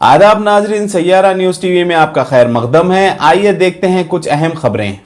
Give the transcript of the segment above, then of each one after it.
आदाब नाजरीन, Saiyaara news TV में आपका खैर मकदम है। आइए देखते हैं कुछ अहम खबरें।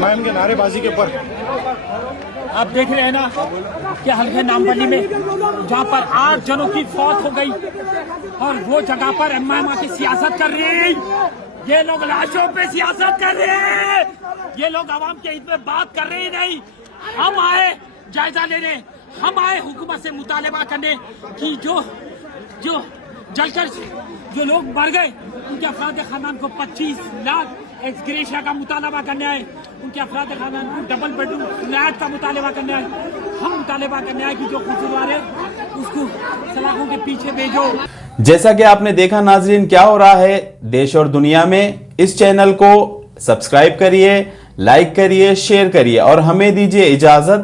मैम के नारेबाजी के ऊपर आप देख रहे हैं ना कि हल्के नामबली में जहाँ पर 8 जनों की फौत हो गई और वो जगह पर एमआईएम की सियासत कर रही है। ये लोग लाशों पे सियासत कर रहे हैं, ये लोग आवाम के हित में बात कर रहे ही नहीं। हम आए जायजा लेने, हम आए हुकूमत से मुतालबा करने कि जो जलकर जो लोग मर गए उनके अफराद खानदान को 25 लाख एक्सग्रेशिया का मुतालबा करने आए, उनके अफराद खानदान को डबल बेडरूम फ्लैट का मुतालबा करने आए। हम मुतालबा करने आए कि जो कसूरवार है उसको सलाखों के पीछे भेजो। जैसा कि आपने देखा नाजरीन, क्या हो रहा है देश और दुनिया में। इस चैनल को सब्सक्राइब करिए, लाइक करिए, शेयर करिए और हमें दीजिए इजाजत।